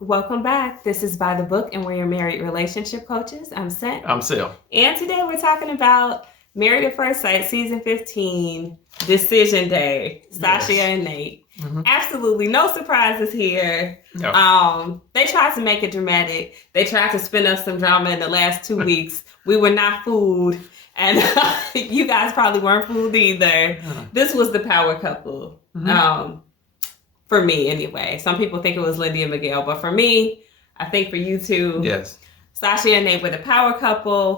welcome back. This is By the Book, and we're your married relationship coaches. I'm Seth. I'm Sil. And today we're talking about Married at First Sight, Season 15, Decision Day, Stacia and Nate. Mm-hmm. Absolutely no surprises here. No. They tried to make it dramatic. They tried to spin up some drama in the last 2 weeks. We were not fooled. And you guys probably weren't fooled either. This was the power couple. Mm-hmm. For me, anyway. Some people think it was Lindy and Miguel, but for me, I think for you two, yes, Stacia and Nate were the power couple.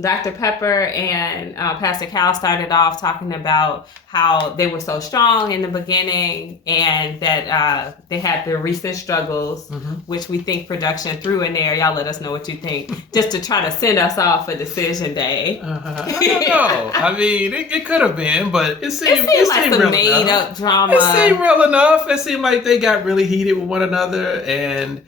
Dr. Pepper and Pastor Cal started off talking about how they were so strong in the beginning and that they had their recent struggles, which we think production threw in there. Y'all let us know what you think, just to try to send us off for Decision Day. I don't know. I mean, it could have been, but it seemed like some made-up drama. It seemed real enough. It seemed like they got really heated with one another, and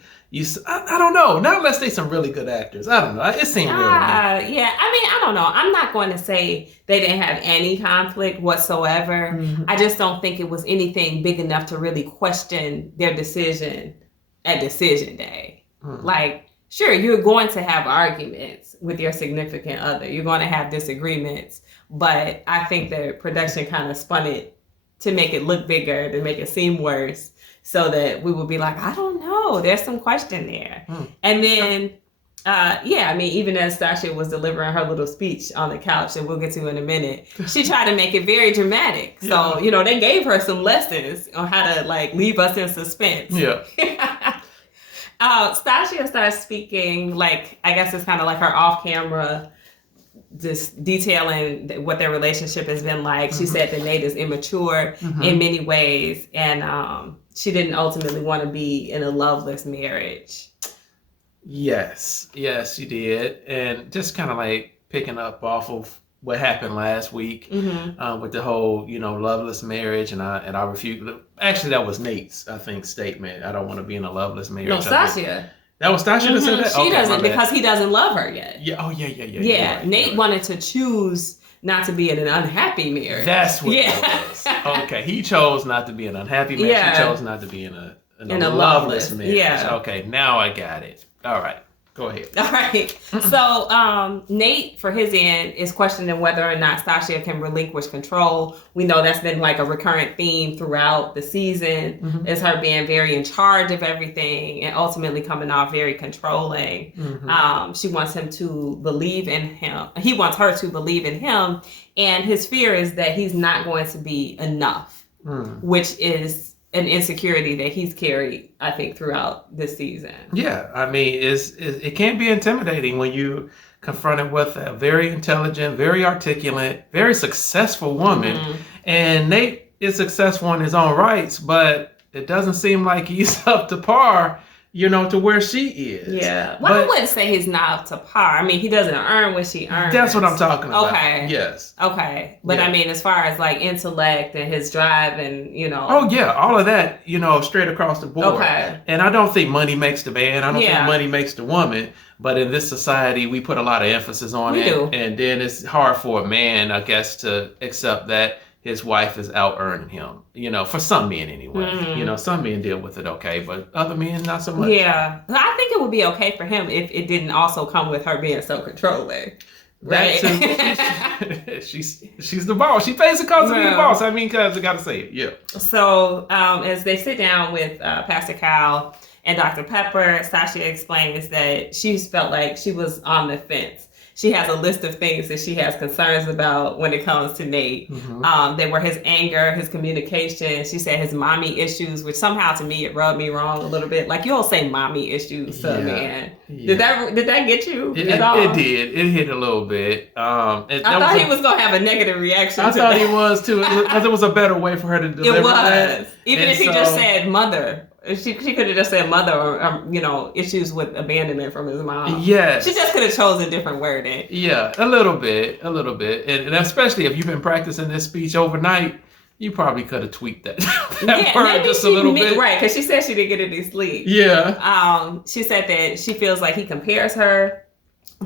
I don't know. Not unless they some really good actors. I don't know. It seemed real. Yeah. I mean, I don't know. I'm not going to say they didn't have any conflict whatsoever. Mm-hmm. I just don't think it was anything big enough to really question their decision at Decision Day. Mm-hmm. Like, sure, you're going to have arguments with your significant other. You're going to have disagreements. But I think the production kind of spun it to make it look bigger, to make it seem worse. So that we would be like, I don't know, there's some question there. And then, I mean, even as Stacia was delivering her little speech on the couch, and we'll get to in a minute, she tried to make it very dramatic. So, they gave her some lessons on how to, leave us in suspense. Yeah. Stacia starts speaking, I guess it's kind of like her off-camera, just detailing what their relationship has been like. She said that Nate is immature in many ways, and she didn't ultimately want to be in a loveless marriage. Yes, she did. And just kind of picking up off of what happened last week with the whole, loveless marriage, and I refute. Actually, that was Nate's, I think, statement. I don't want to be in a loveless marriage. No, Stacia. That was Stacia that said that? She doesn't, because he doesn't love her yet. Yeah. Oh, yeah. Yeah, right, Nate wanted to choose not to be in an unhappy marriage. That's what it was. Okay, he chose not to be in an unhappy marriage. Yeah. He chose not to be in a loveless marriage. Yeah. Okay, now I got it. All right. Go ahead. All right. So Nate, for his end, is questioning whether or not Stacia can relinquish control. We know that's been a recurrent theme throughout the season, is her being very in charge of everything and ultimately coming off very controlling. She wants him to believe in him. He wants her to believe in him. And his fear is that he's not going to be enough, which is an insecurity that he's carried, I think, throughout this season. Yeah, I mean, it can be intimidating when you confronted with a very intelligent, very articulate, very successful woman. And Nate is successful in his own rights, but it doesn't seem like he's up to par, to where she is. Yeah. Well, I wouldn't say he's not up to par. I mean, he doesn't earn what she earns. That's what I'm talking about. Okay. Yes. Okay. But I mean, as far as intellect and his drive and, Oh, yeah. All of that, straight across the board. Okay. And I don't think money makes the man. I don't think money makes the woman. But in this society, we put a lot of emphasis on it. Do. And then it's hard for a man, I guess, to accept that his wife is out earning him, for some men anyway. Some men deal with it okay, but other men not so much. Yeah. I think it would be okay for him if it didn't also come with her being so controlling. Right? She's the boss. She pays the cost to be the boss. I mean, because I got to say it. Yeah. So as they sit down with Pastor Cal and Dr. Pepper, Stacia explains that she's felt like she was on the fence. She has a list of things that she has concerns about when it comes to Nate. They were his anger, his communication. She said his mommy issues, which somehow to me, it rubbed me wrong a little bit. You don't say mommy issues to a man. Yeah. Did that get you at all? It did. It hit a little bit. I thought he was going to have a negative reaction I thought he was too. Because it was a better way for her to deliver that. Even if he just said mother. She could have just said mother or, issues with abandonment from his mom. Yeah. She just could have chosen different wording. Yeah, a little bit. And especially if you've been practicing this speech overnight, you probably could have tweaked that word just a little bit. Right, because she said she didn't get any sleep. Yeah. She said that she feels like he compares her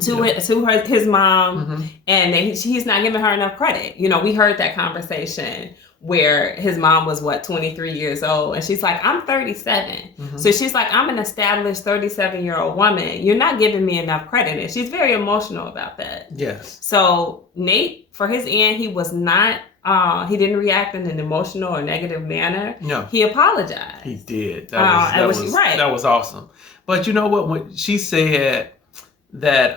to his mom, and that he's not giving her enough credit. We heard that conversation where his mom was 23 years old, and she's like, I'm 37. So she's like, I'm an established 37-year-old woman. You're not giving me enough credit. And she's very emotional about that. Yes. So Nate, for his end, he was not, he didn't react in an emotional or negative manner. No. He apologized. He did. That was awesome. But you know what? When she said that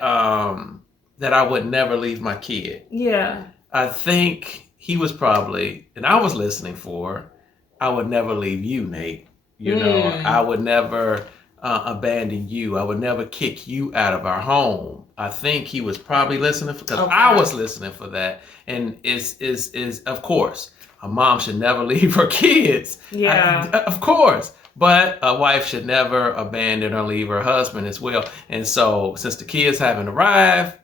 that I would never leave my kid. Yeah. I think he was probably, and I was listening for, I would never leave you, Nate. You know, I would never abandon you. I would never kick you out of our home. I think he was probably listening because I was listening for that. And is of course, a mom should never leave her kids. Yeah. Of course. But a wife should never abandon or leave her husband as well. And so since the kids haven't arrived,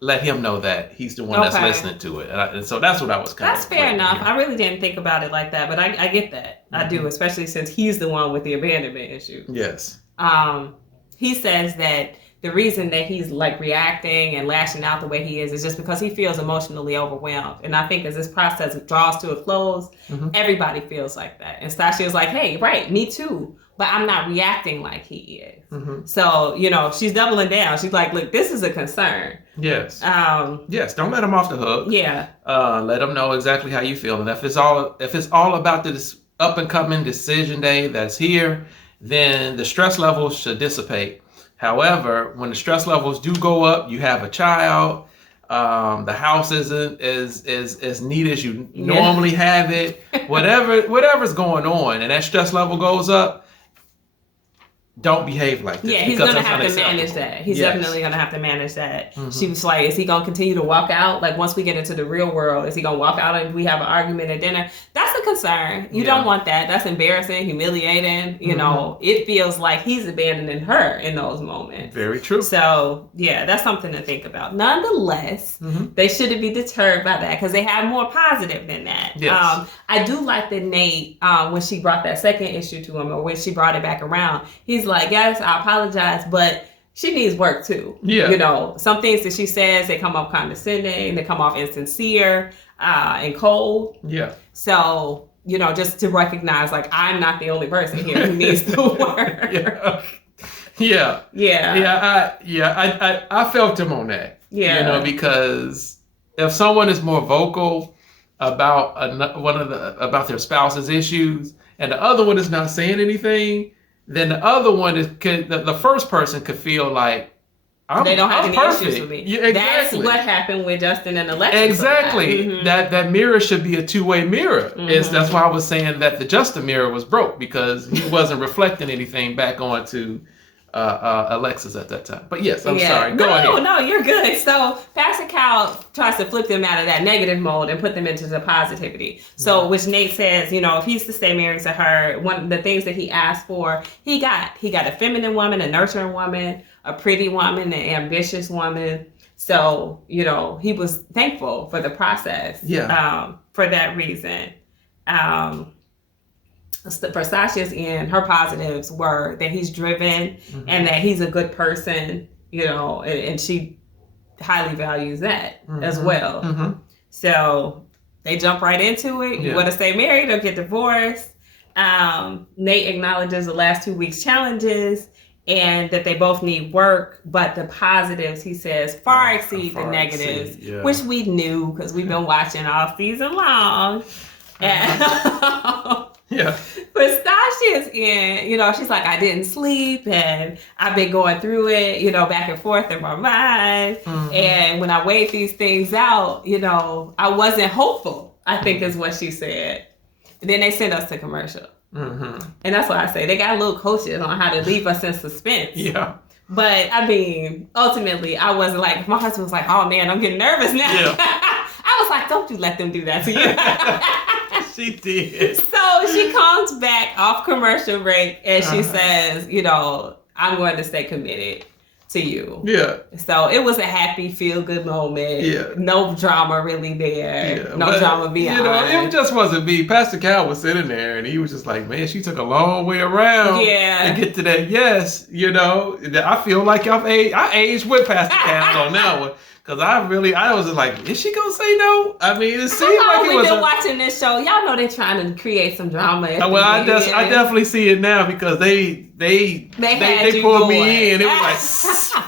let him know that he's the one that's listening to it. And so that's what I was kind of... That's fair enough. I really didn't think about it like that, but I get that. I do, especially since he's the one with the abandonment issue. Yes. He says that the reason that he's like reacting and lashing out the way he is just because he feels emotionally overwhelmed. And I think as this process draws to a close, everybody feels like that. And Stacya's like, hey, right, me too. But I'm not reacting like he is. So, you know, she's doubling down. She's like, look, this is a concern. Yes. Yes, don't let him off the hook. Yeah. Let him know exactly how you feel. And if it's all about this up and coming decision day that's here, then the stress levels should dissipate. However, when the stress levels do go up, you have a child, the house isn't as neat as you normally have it. Whatever's going on and that stress level goes up, don't behave like this. Yeah, he's going to have to manage that. He's definitely going to have to manage that. She was like, is he going to continue to walk out? Like, once we get into the real world, is he going to walk out and we have an argument at dinner? That's a concern. You don't want that. That's embarrassing, humiliating. You know, it feels like he's abandoning her in those moments. Very true. So, yeah, that's something to think about. Nonetheless, they shouldn't be deterred by that because they have more positive than that. Yes. I do like that Nate, when she brought that second issue to him or when she brought it back around, he's like, yes, I apologize, but she needs work too. Yeah. You know, some things that she says, they come off condescending, they come off insincere and cold. Yeah. So, you know, just to recognize, like, I'm not the only person here who needs the work. I felt him on that. Yeah. You know, because if someone is more vocal about about their spouse's issues and the other one is not saying anything, then the other one the first person could feel like they don't have any perfect. issues with me. Yeah, exactly. That's what happened with Justin and Alexis. Exactly. That mirror should be a two-way mirror. That's why I was saying that the Justin mirror was broke because he wasn't reflecting anything back onto Alexis at that time. But yes, I'm sorry. Go ahead. No, you're good. So Pastor Cal tries to flip them out of that negative mode and put them into the positivity. So which Nate says, you know, if he's to stay married to her, one of the things that he asked for, he got a feminine woman, a nurturing woman, a pretty woman, an ambitious woman. So, you know, he was thankful for the process. For that reason. For Stacya's end, her positives were that he's driven and that he's a good person, you know, and she highly values that as well. So they jump right into it. You want to stay married or get divorced. Nate acknowledges the last 2 weeks' challenges and that they both need work, but the positives, he says, far exceed the negatives, which we knew because we've been watching all season long. But Stacya's in, you know, she's like, I didn't sleep and I've been going through it, you know, back and forth in my mind. And when I weighed these things out, you know, I wasn't hopeful, I think is what she said. And then they sent us to commercial. And that's what I say. They got little coaches on how to leave us in suspense. But I mean, ultimately, I wasn't like, my husband was like, oh man, I'm getting nervous now. I was like, don't you let them do that to you. She did. So she comes back off commercial break and she says, you know, I'm going to stay committed to you. So it was a happy, feel-good moment. No drama really there. No drama beyond. You know, it just wasn't me. Pastor Cal was sitting there and he was just like, man, she took a long way around to get to that yes. You know, I feel like I aged with Pastor Cal on that one. Because I was just like, is she gonna say no? I mean, it seemed like it we've was. Been watching this show. Y'all know they're trying to create some drama. Well, I definitely see it now because they pulled me in. It was like.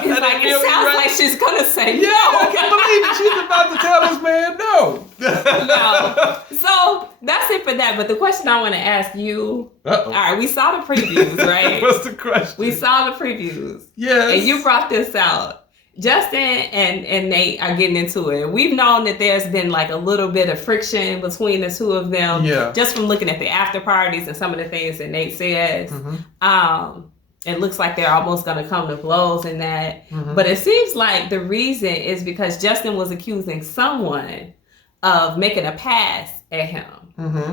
He's like, it sounds like she's gonna say no. I can't believe it. She's about to tell this man no. No. So that's it for that. But the question I want to ask you. All right, we saw the previews, right? What's the question? We saw the previews. Yes. And you brought this out. Justin and Nate are getting into it. We've known that there's been like a little bit of friction between the two of them. Yeah. Just from looking at the after parties and some of the things that Nate says. It looks like they're almost going to come to blows in that. But it seems like the reason is because Justin was accusing someone of making a pass at him.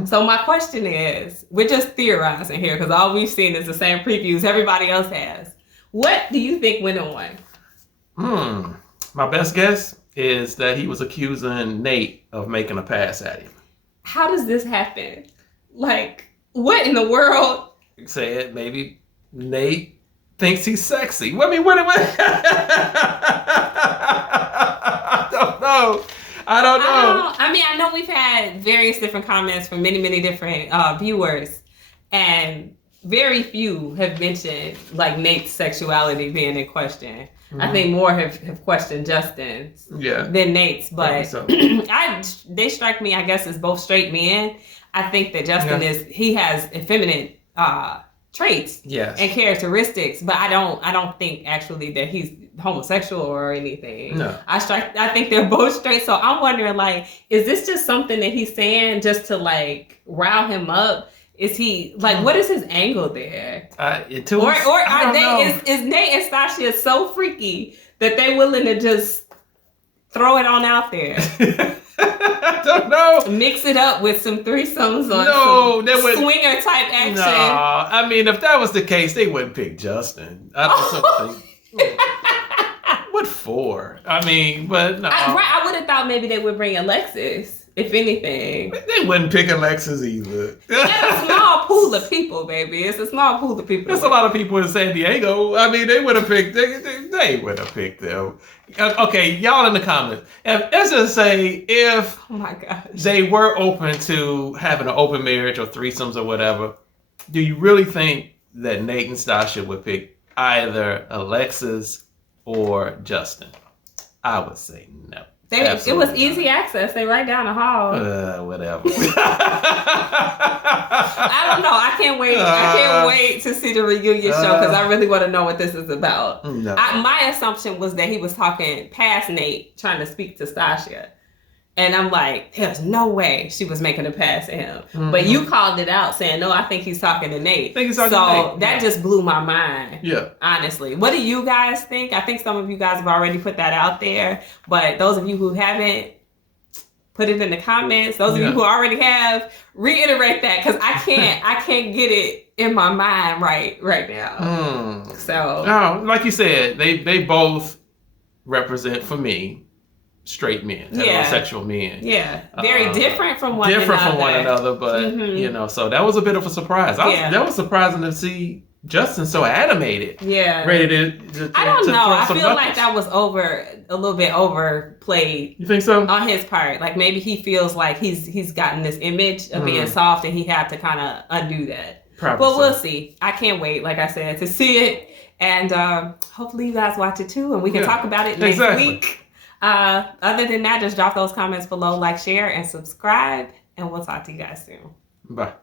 So my question is, we're just theorizing here because all we've seen is the same previews everybody else has. What do you think went on? My best guess is that he was accusing Nate of making a pass at him. How does this happen? Like, what in the world? Say it, maybe Nate thinks he's sexy. I mean, what? I don't know. I mean, I know we've had various different comments from many, many different viewers, and very few have mentioned like Nate's sexuality being in question. I think more have questioned Justin's than Nate's, but so. They strike me, I guess, as both straight men. I think that Justin he has effeminate traits and characteristics, but I don't think actually that he's homosexual or anything. No. I think they're both straight. So I'm wondering, like, is this just something that he's saying just to like rile him up? Is he like, what is his angle there? Is Nate and Stacia so freaky that they're willing to just throw it on out there? I don't know. Mix it up with some threesomes or some swinger type action. No, I mean, if that was the case, they wouldn't pick Justin. I don't think. What for? I mean, but no. I would have thought maybe they would bring Alexis. If anything, they wouldn't pick Alexis either. It's a small pool of people, baby. It's a small pool of people. There's a lot of people in San Diego. I mean, they would have picked. They would have picked them. Okay, y'all in the comments. Let's just say if oh my gosh, they were open to having an open marriage or threesomes or whatever, do you really think that Nate and Stacia would pick either Alexis or Justin? I would say no. It was easy access. They right down the hall. Whatever. I don't know. I can't wait. I can't wait to see the reunion show because I really want to know what this is about. No. My assumption was that he was talking past Nate, trying to speak to Stacia. And I'm like, there's no way she was making a pass at him. But you called it out saying, no, I think he's talking to Nate. That just blew my mind. Yeah. Honestly. What do you guys think? I think some of you guys have already put that out there. But those of you who haven't, put it in the comments. Those of you who already have, reiterate that because I can't get it in my mind right now. So like you said, they both represent for me straight men, heterosexual men. Yeah, very different from one another. But so that was a bit of a surprise. That was surprising to see Justin so animated. Yeah, ready to I don't know. I feel like that was a little bit overplayed. You think so? On his part, like maybe he feels like he's gotten this image of being soft, and he had to kind of undo that. Probably. But we'll see. I can't wait, like I said, to see it, and hopefully you guys watch it too, and we can talk about it next week. Other than that, just drop those comments below, like, share, and subscribe, and we'll talk to you guys soon. Bye.